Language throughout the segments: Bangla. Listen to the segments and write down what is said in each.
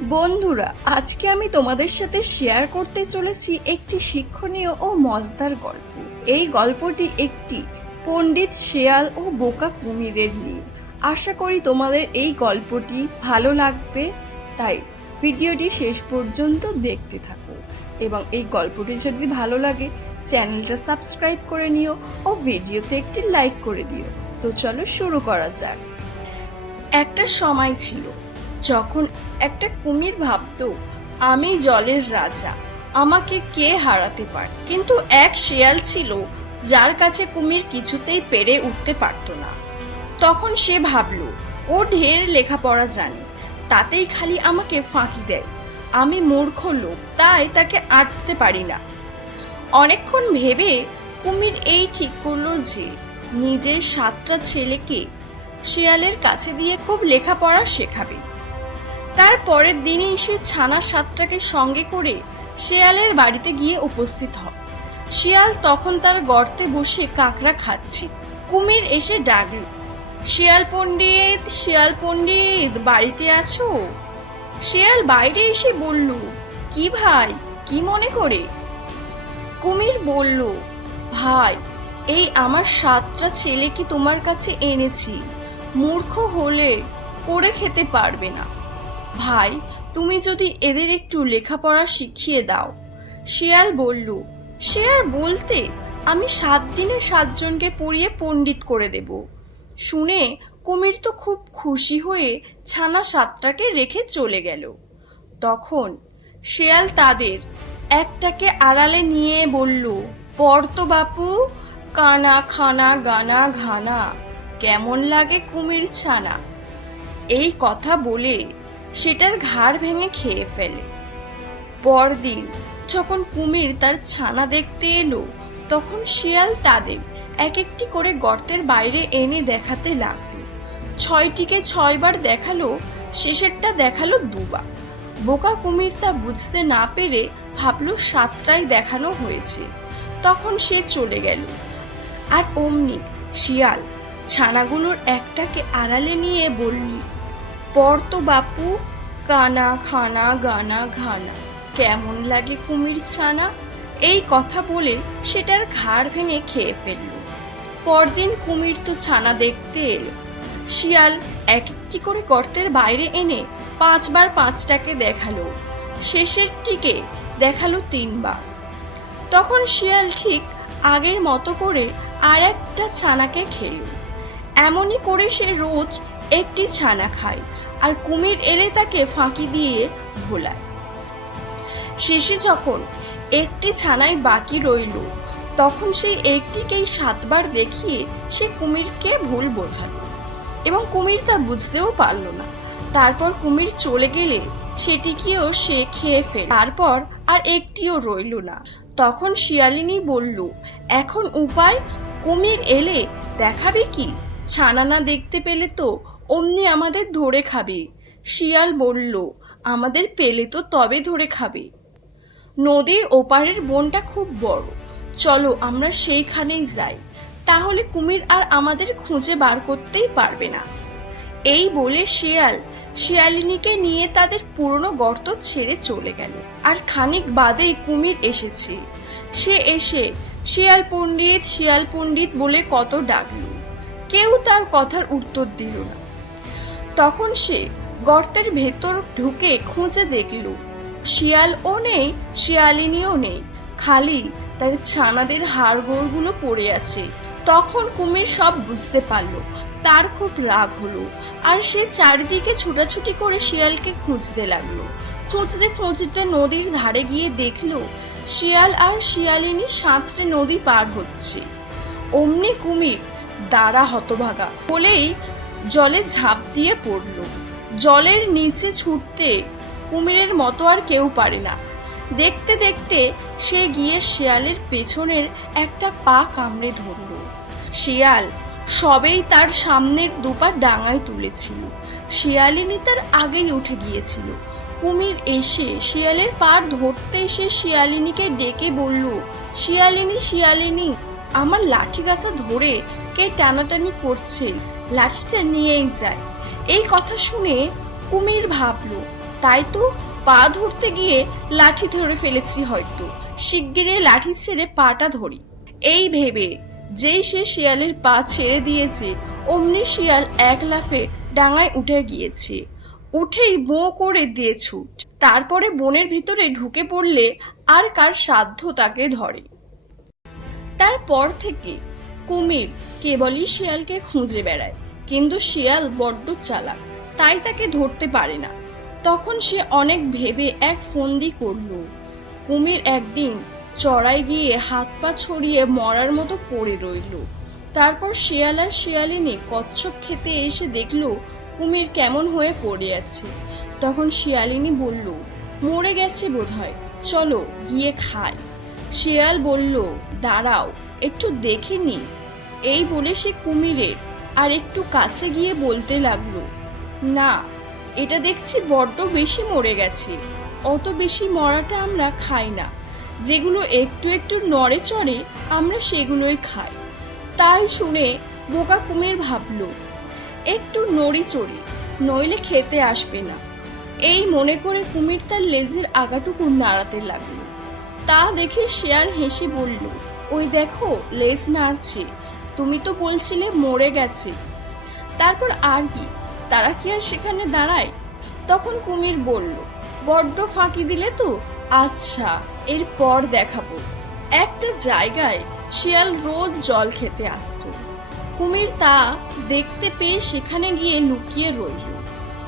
বন্ধুরা, আজকে আমি তোমাদের সাথে শেয়ার করতে চলেছি একটি শিক্ষণীয় ও মজাদার গল্প। এই গল্পটি একটি পণ্ডিত শেয়াল ও বোকা কুমিরের নিয়ে। আশা করি তোমাদের এই গল্পটি ভালো লাগবে, তাই ভিডিওটি শেষ পর্যন্ত দেখতে থাকো। এবং এই গল্পটি যদি ভালো লাগে, চ্যানেলটা সাবস্ক্রাইব করে নিও ও ভিডিওতে একটি লাইক করে দিও। তো চলো শুরু করা যাক। একটা সময় ছিল যখন একটা কুমির ভাবত, আমি জলের রাজা, আমাকে কে হারাতে পারে? কিন্তু এক শেয়াল ছিল, যার কাছে কুমির কিছুতেই পেরে উঠতে পারতো না। তখন সে ভাবলো, ও ঢের লেখাপড়া জানে, তাতেই খালি আমাকে ফাঁকি দেয়। আমি মূর্খ লোক, তাই তাকে আটতে পারি না। অনেকক্ষণ ভেবে কুমির এই ঠিক করল যে, নিজের সাতটা ছেলেকে শিয়ালের কাছে দিয়ে খুব লেখাপড়া শেখাবে। তার পরের দিনই সে ছানা সাতটাকে সঙ্গে করে শেয়ালের বাড়িতে গিয়ে উপস্থিত হয়। শিয়াল তখন তার গর্তে বসে কাঁকড়া খাচ্ছে। কুমির এসে ডাকল, শিয়াল পণ্ডিত শিয়াল পণ্ডিত, বাড়িতে আছো? শিয়াল বাইরে এসে বলল, কি ভাই, কি মনে করে? কুমির বলল, ভাই, এই আমার সাতটা ছেলে কি তোমার কাছে এনেছি। মূর্খ হলে করে খেতে পারবে না। ভাই, তুমি যদি এদের একটু লেখাপড়া শিখিয়ে দাও। শিয়াল বলল সে আর বলতে আমি সাত দিনে সাতজনকে পড়িয়ে পণ্ডিত করে দেব। শুনে কুমির তো খুব খুশি হয়ে ছানা সাতটাকে রেখে চলে গেল। তখন শেয়াল তাদের একটাকে আড়ালে নিয়ে বলল পড়ত বাপু, কানা খানা গানা ঘানা, কেমন লাগে কুমির ছানা? এই কথা বলে সেটার ঘাড় ভেঙে খেয়ে ফেলে। পরদিন যখন কুমির তার ছানা দেখতে এলো, তখন শিয়াল তাদের এক একটি করে গর্তের বাইরে এনে দেখাতে লাগল। ছয়টিকে ছয়বার দেখাল, শেষেরটা দেখাল দুবার। বোকা কুমির তা বুঝতে না পেরে ভাবলো সাতটাই দেখানো হয়েছে। তখন সে চলে গেল। আর অমনি শিয়াল ছানাগুলোর একটাকে আড়ালে নিয়ে বলল পড়তো বাপু, কানা, খানা, গানা, ঘানা। কেমন লাগে কুমির ছানা? এই কথা বলে সেটার ঘাড় ভেঙে খেয়ে ফেলল। পরদিন কুমির তো ছানা দেখতে এলো। শিয়াল এক একটি করে গর্তের বাইরে এনে পাঁচবার পাঁচটাকে দেখাল। শেষেরটিকে দেখাল তিনবার। তখন শিয়াল ঠিক আগের মতো করে আর একটা ছানাকে খেল। এমনই করে সে রোজ একটি ছানা খায়। আর কুমির এলে তাকে ফাঁকি দিয়ে ভোলায়। শেষে যখন একটি ছানাই বাকি রইল, তখন সেই একটিকেই সাতবার দেখিয়ে সে কুমিরকে ভুল বোঝালো এবং কুমির তা বুঝতেও পারল না। তারপর কুমির চলে গেলে সেটিকেও সে খেয়ে ফেল। তারপর আর একটিও রইল না। তখন শিয়ালিনী বলল, এখন উপায়? কুমির এলে দেখাবে কি? ছানা না দেখতে পেলে তো অমনি আমাদের ধরে খাবে। শিয়াল বলল, আমাদের পেলে তো তবে ধরে খাবে। নদীর ওপারের বনটা খুব বড়। চলো আমরা সেইখানেই যাই। তাহলে কুমির আর আমাদের খুঁজে বার করতেই পারবে না। এই বলে শিয়াল শিয়ালিনীকে নিয়ে তাদের পুরনো গর্ত ছেড়ে চলে গেল। আর খানিক বাদেই কুমির এসেছে। সে এসে শিয়াল পণ্ডিত শিয়াল পণ্ডিত বলে কত ডাকল। কেউ তার কথার উত্তর দিল না। তখন সে গর্তের ভেতর ঢুকে খুঁজে দেখল শিয়ালও নেই, শিয়ালিনীও নেই। খালি তার ছানাদের হাড়গোড়গুলো পড়ে আছে। তখন কুমির সব বুঝতে পারল, তার খুব রাগ হলো আর সে চারিদিকে ছুটাছুটি করে শিয়ালকে খুঁজতে লাগল। খুঁজতে খুঁজতে নদীর ধারে গিয়ে দেখল, শিয়াল আর শিয়ালিনী সাঁতরে নদী পার হচ্ছে। অমনি কুমির, দাঁড়া হতভাগা, বলেই জলে ঝাঁপ দিয়ে পড়ল। জলের নিচে ছুটতে কুমিরের মতো আর কেউ পারে না। দেখতে দেখতে সে গিয়ে শিয়ালের পেছনের একটা পা কামড়ে ধরল। শিয়াল সবেই তার সামনের দুপা ডাঙায় তুলেছিল। শিয়ালিনী তার আগেই উঠে গিয়েছিল। কুমির এসে শিয়ালের পার ধরতে এসে শিয়ালিনীকে ডেকে বলল, শিয়ালিনী শিয়ালিনী, আমার লাঠি গাছা ধরে কে টানাটানি করছে। লাঠিটা নিয়েই যায়। এই কথা শুনে কুমির ভাবলো, তাই তো পা ধরতে গিয়ে লাঠি ধরে ফেলেছি হয়তো। শিগগিরে লাঠি ছেড়ে পাটা ধরি। এই ভেবে যেই সে শিয়ালের পা ছেড়ে দিয়েছে, অমনি শিয়াল এক লাফে ডাঙায় উঠে গিয়েছে। উঠেই বো করে দিয়ে ছুট। তারপরে বনের ভিতরে ঢুকে পড়লে আর কার সাধ্য তাকে ধরে। তারপর থেকে কুমির কেবলই শিয়ালকে খুঁজে বেড়ায়, কিন্তু শিয়াল বড্ড চালাক, তাই তাকে ধরতে পারে না। তখন সে অনেক ভেবে এক ফন্দি করল, কুমির একদিন চড়াই গিয়ে হাত পা ছড়িয়ে মরার মতো পড়ে রইল। তারপর শিয়াল আর শিয়ালিনী কচ্ছপ খেতে এসে দেখল কুমির কেমন হয়ে পড়ে আছে। তখন শিয়ালিনী বলল, মরে গেছে বোধহয়, চলো গিয়ে খাই। শিয়াল বলল, দাঁড়াও, একটু দেখে নি। এই বলে সে কুমিরের আর একটু কাছে গিয়ে বলতে লাগল, না, এটা দেখছি বড্ড বেশি মরে গেছে। অত বেশি মরাটা আমরা খাই না। যেগুলো একটু একটু নড়ে চড়ে আমরা সেগুলোই খাই। তাই শুনে বোকা কুমির ভাবল, একটু নড়ি চড়ি, নইলে খেতে আসবে না। এই মনে করে কুমির তার লেজের আগাটুকু নাড়াতে লাগল। তা দেখে শেয়াল হেসে বলল, ওই দেখো, লেজ নাড়ছে। তুমি তো বলছিলে মরে গেছে। তারপর আর কি, তারা কি আর সেখানে দাঁড়ায়? তখন কুমির বলল, বড্ড ফাঁকি দিলে তো? আচ্ছা এরপর দেখাবো। একটা জায়গায় শিয়াল রোজ জল খেতে আসতো। কুমির তা দেখতে পেয়ে সেখানে গিয়ে লুকিয়ে রইল।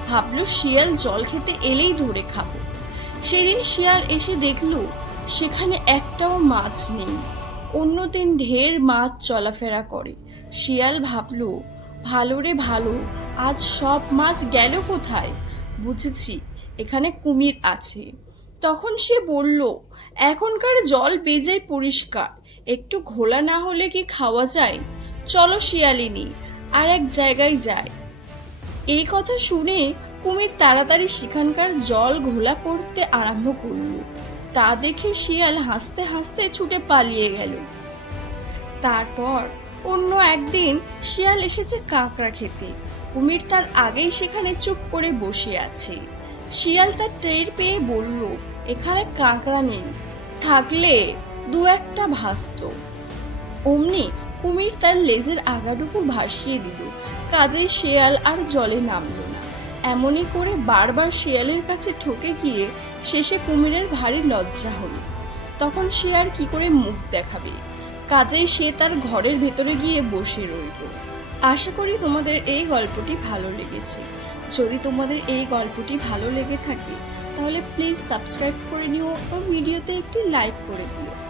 ভাবল, শিয়াল জল খেতে এলেই ধরে খাব। সেদিন শিয়াল এসে দেখল সেখানে একটাও মাছ নেই। অন্যদিন ঢের মাছ চলাফেরা করে। শিয়াল ভাবল, ভালো রে ভালো, আজ সব মাছ গেল কোথায়? বুঝেছি, এখানে কুমির আছে। তখন সে বলল, এখনকার জল বেজায় পরিষ্কার, একটু ঘোলা না হলে কি খাওয়া যায়? চলো শিয়ালিনী, আর এক জায়গায় যায় এই কথা শুনে কুমির তাড়াতাড়ি সেখানকার জল ঘোলা পড়তে আরম্ভ করল। তা দেখে শিয়াল হাসতে হাসতে ছুটে পালিয়ে গেল। তারপর অন্য একদিন শিয়াল এসেছে কাঁকড়া খেতে। কুমির তার আগেই সেখানে চুপ করে বসে আছে। শিয়াল তার টের পেয়ে বলল, এখানে কাঁকড়া নেই, থাকলে দু একটা ভাসত। অমনি কুমির তার লেজের আগাটুকু ভাসিয়ে দিল। কাজেই শেয়াল আর জলে নামলো। এমনই করে বারবার শিয়ালের কাছে ঠকে গিয়ে শেষে কুমিরের ভারী লজ্জা হল। তখন সে আর কি করে মুখ দেখাবে? কাজেই সে তার ঘরের ভেতরে গিয়ে বসে রইল। আশা করি তোমাদের এই গল্পটি ভালো লেগেছে। যদি তোমাদের এই গল্পটি ভালো লেগে থাকে, তাহলে প্লিজ সাবস্ক্রাইব করে নিও ও ভিডিওতে একটি লাইক করে দিও।